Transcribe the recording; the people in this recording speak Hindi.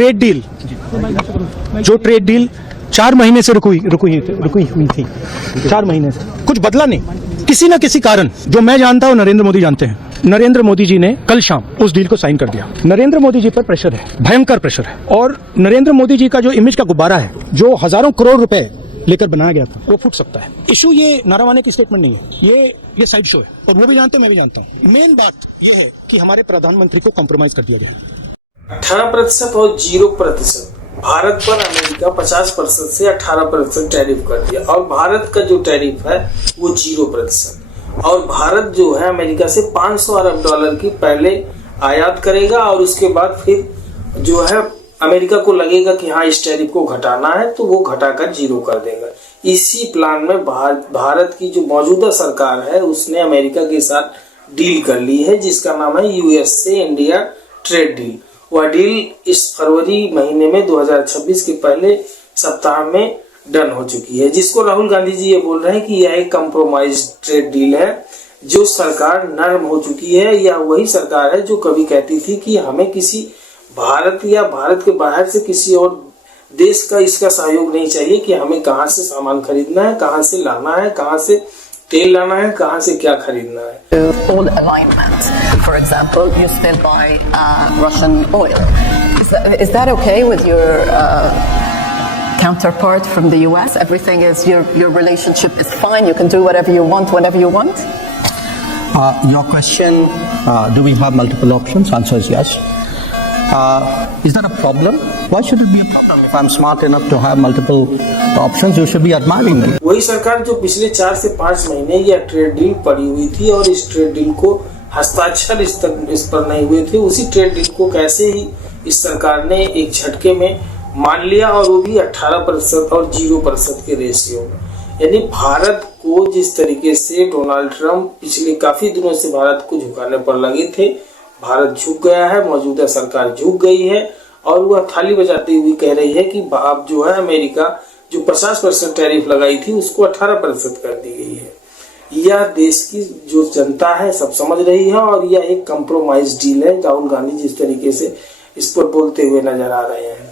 ट्रेड डील, जो ट्रेड डील 4 महीने से रुकी हुई थी, 4 महीने से कुछ बदला नहीं, किसी न किसी कारण जो मैं जानता हूं, नरेंद्र मोदी जानते हैं। नरेंद्र मोदी जी ने कल शाम उस डील को साइन कर दिया। नरेंद्र मोदी जी पर प्रेशर है, भयंकर प्रेशर है, और नरेंद्र मोदी जी का जो इमेज का गुब्बारा है, जो हजारों करोड़ रुपए लेकर बनाया गया था, वो फूट सकता है। इशू ये नारावाने की स्टेटमेंट नहीं है, ये साइड शो है, और वो भी जानते हैं, मैं भी जानता हूँ। मेन बात ये है कि हमारे प्रधानमंत्री को कॉम्प्रोमाइज कर दिया गया। 18% और 0%। भारत पर अमेरिका 50% से 18% टैरिफ कर दिया, और भारत का जो टैरिफ है वो 0%। और भारत जो है अमेरिका से 500 अरब डॉलर की पहले आयात करेगा, और उसके बाद फिर जो है अमेरिका को लगेगा कि हाँ इस टैरिफ को घटाना है, तो वो घटाकर 0 कर देगा। इसी प्लान में भारत की जो मौजूदा सरकार है उसने अमेरिका के साथ डील कर ली है, जिसका नाम है यूएस से इंडिया ट्रेड डील। वह डील इस फरवरी महीने में 2026 के पहले सप्ताह में डन हो चुकी है, जिसको राहुल गांधी जी ये बोल रहे हैं कि यह एक कंप्रोमाइज ट्रेड डील है। जो सरकार नरम हो चुकी है, यह वही सरकार है जो कभी कहती थी कि हमें किसी भारत या भारत के बाहर से किसी और देश का इसका सहयोग नहीं चाहिए कि हमें कहाँ से सामान खरीदना है, कहाँ से लाना है, कहाँ से तेल लाना है, कहाँ से क्या खरीदना है। All alignment. For example, you still buy Russian oil. Is that okay with your counterpart from the US? Everything is your relationship is fine. You can do whatever you want whenever you want. Your question: do we have multiple options? Answer is yes. Is that a problem? Why should it be a problem? If I'm smart enough to have multiple options, you should be admiring me. वही सरकार जो पिछले 4 से 5 महीने यह ट्रेड डील पड़ी हुई थी, और इस ट्रेड डील को हस्ताक्षर इस पर नहीं हुए थे, उसी ट्रेड डील को कैसे ही इस सरकार ने एक झटके में मान लिया, और वो भी 18% और 0% के रेशियो में। यानी भारत को जिस तरीके से डोनाल्ड ट्रंप पिछले काफी दिनों से भारत को झुकाने पर लगे थे, भारत झुक गया है, मौजूदा सरकार झुक गई है, और वह थाली बजाती हुई कह रही है कि अब जो है अमेरिका जो 50% टैरिफ लगाई थी उसको 18% कर दी गई है। यह देश की जो जनता है सब समझ रही है, और यह एक कंप्रोमाइज डील है। राहुल गांधी जिस तरीके से इस पर बोलते हुए नजर आ रहे हैं।